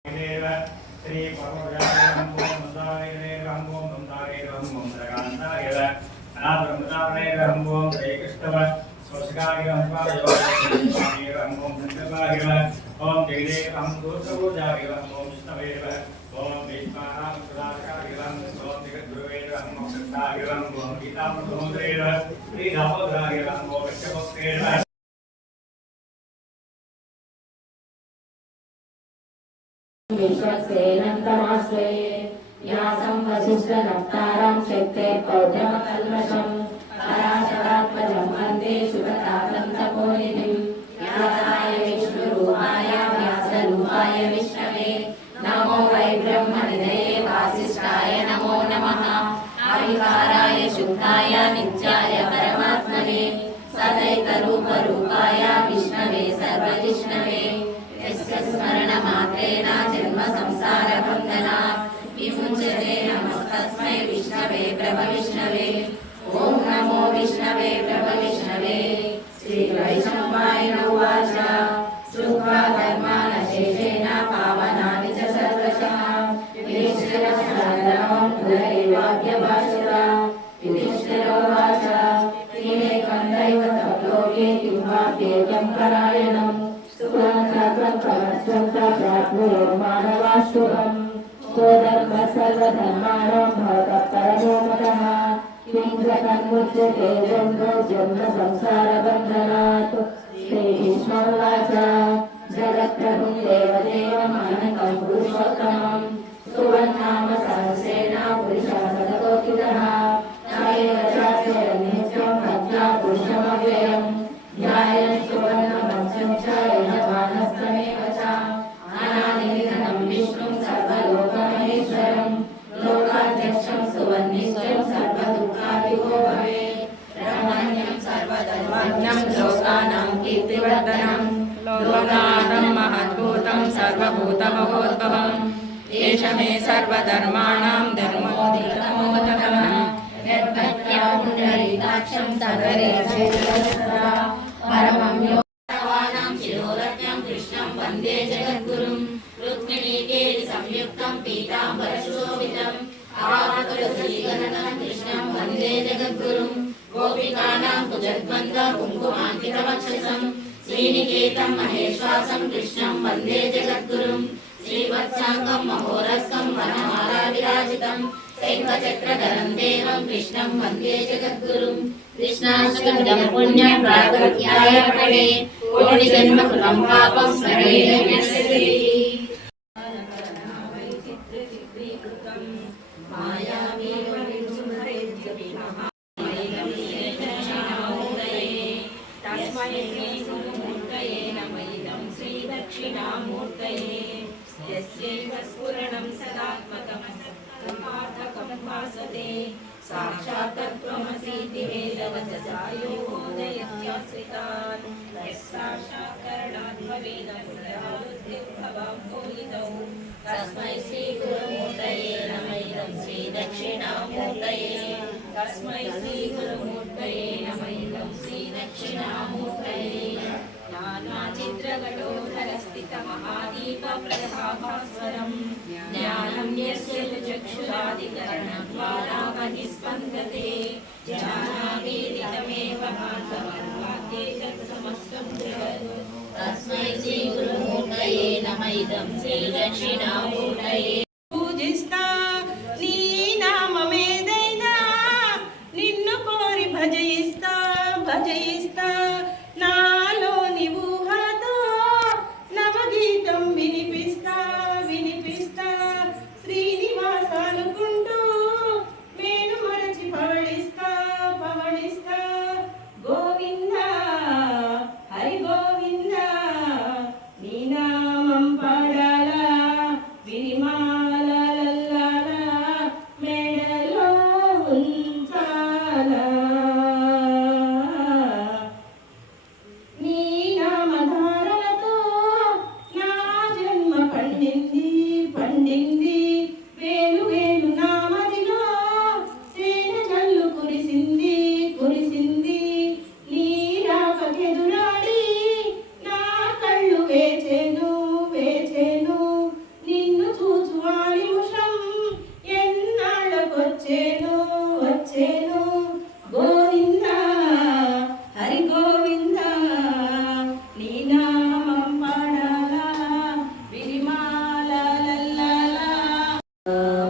श्री परमोजायम ओम मंदायने रहम ओम मंदाय रहम ओम दगांताय अनाथ ब्रह्मचारणे रहम ओम श्री कृष्णव स्वस्काय हनुमान योगाय रहम ओम संकल्पाय ओम जगदे रहम गोत्रभूजाय रहम ओम विष्णवे ओम विष्मानाम सुधारकाय रहम ओम जगद्रुवे रहम मोक्षाय रहम ओम गीतामृतोदय श्री दामोदर विश्वसेनन्तमाश्रये व्यासं वसिष्ठनप्तारं शक्ते पौत्रमकल्मषम् पराशरात्मजं वंदे शुभतातन्तपोनिधिं व्यासाय विष्णुरूपाय, व्यासरूपाय विष्णवे। नमो वै ब्रह्मनिधये वासिष्ठाय नमो नमः। आविकाराय शुद्धाय नित्याय परमात्मने। सदैतरूपरूपाय विष्णवे सर्वजिष्णवे। స్మరణ మాత్రేణ జన్మ సంసార బంధనా విముంచతే నమస్తస్మై విష్ణవే ప్రభ విష్ణవే ఓం నమో విష్ణవే ప్రభ విష్ణవే శ్రీ వైష్ణవాయ ఉవాచ శృత్వా ధర్మాన శేషేణ तन्मुच्यते जन्मो जन्म संसारबन्धनात् श्रीभीष्मोवाच जगत्प्रभुं देवदेवमानकं पुरुषोत्तमम् सुवन्नाम सहस्रेण पुरुषः सततोऽखिलः सर्वधर्मज्ञं लोकानां कीर्तिवर्धनं लोकानं महद्भूतं सर्वभूतमहोद्भवम् एष मे सर्वधर्माणां धर्मोऽधिकमोदकः यद्भक्त्या पुण्डरीकाक्षं सगरेशेश्वरः परमं यो सर्वाणां शिरोरत्नं कृष्णं वन्दे जगद्गुरुं रुक्मिणीकेरि संयुक्तं पीताम्बरशोभितम् आवाहतुलसीगणकं कृष्णं वन्दे जगद्गुरुं गोपिकानां जग्मन्दकुङ्कुमाङ्कितवक्षसम् श्रीनिकेतम् महेश्वासम् कृष्णम् वंदे जगद्गुरुम्। श्रीवत्साङ्गम् महोरस्कम् वनमालाविराजितम्। शङ्खचक्रधरम् देवम् कृष्णम् वंदे जगद्गुरुम्। कृष्णाष्टकम् पुण्यम् प्रागत्याय पठे कोटिजन्मकृतम् पापम् स्मरे तस्मै श्रीगुरुमूर्तये नम इदं श्रीदक्षिणामूर्तये यस्यैव स्फुरणं सदात्मकमसत्कर्मार्थकं भासते साक्षात् तत्त्वमसीति वेदवचसा योदयत्याश्रितान् यः साक्षात्करणात् भवेदमुदयावृत्तिर्भवं भूयितौ तस्मै श्रीगुरुमूर्तये नम इदं श्रीदक्षिणामूर्तये तस्मै श्रीगुरुमूर्तये దుర్గయే నమైలం శ్రీ దక్షిణామూర్తయే. నానాచిత్రగటోధరస్థిత మహాదీప ప్రభాభాస్వరం జ్ఞానం యస్య చక్షురాధికరణ ద్వారా బహిస్పందతే జ్ఞానావేదితమేవ భాగవద్వాక్యేతత్ సమస్తం తస్మై శ్రీ గురుమూర్తయే నమైదం శ్రీ దక్షిణామూర్తయే entender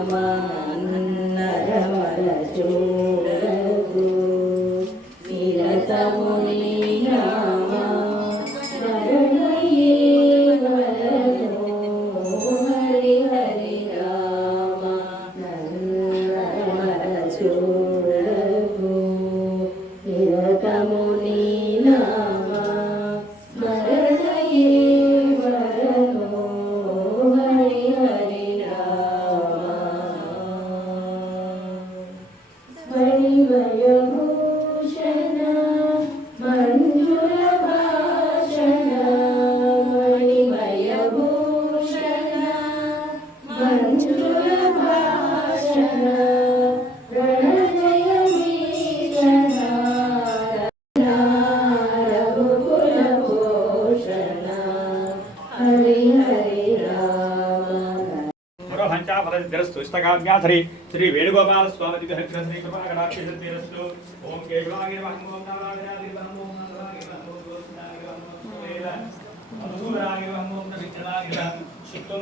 Mama. పుస్తకాభ్యాసరి శ్రీ వేణుగోపాల స్వామి శ్రీ కృపాకటాక్షిరస్తు ఓం కేశవాయ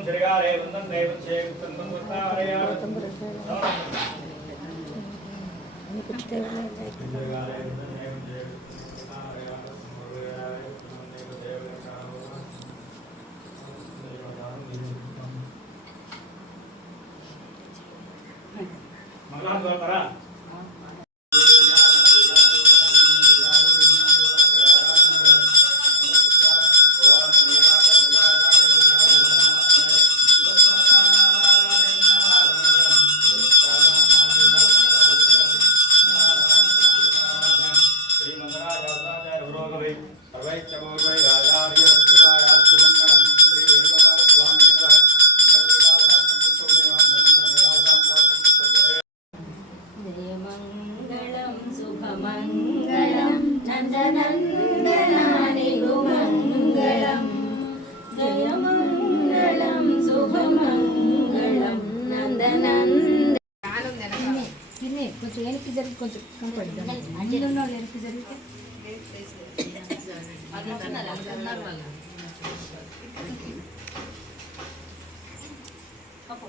శ్రీగారే వందం కుంతం వస్తారయ మంగళాన్ని కోరుతారా జయమంగళం శుభమంగళం నందనందనాని గుమంగళం జయమంగళం శుభమంగళం. నందనంద కొంచెం వెనక్కి జరిగి కొంచెం కనపడుతుంది అడ్డీలో ఉన్న వాళ్ళు వెనక్కి జరిగితే నాకు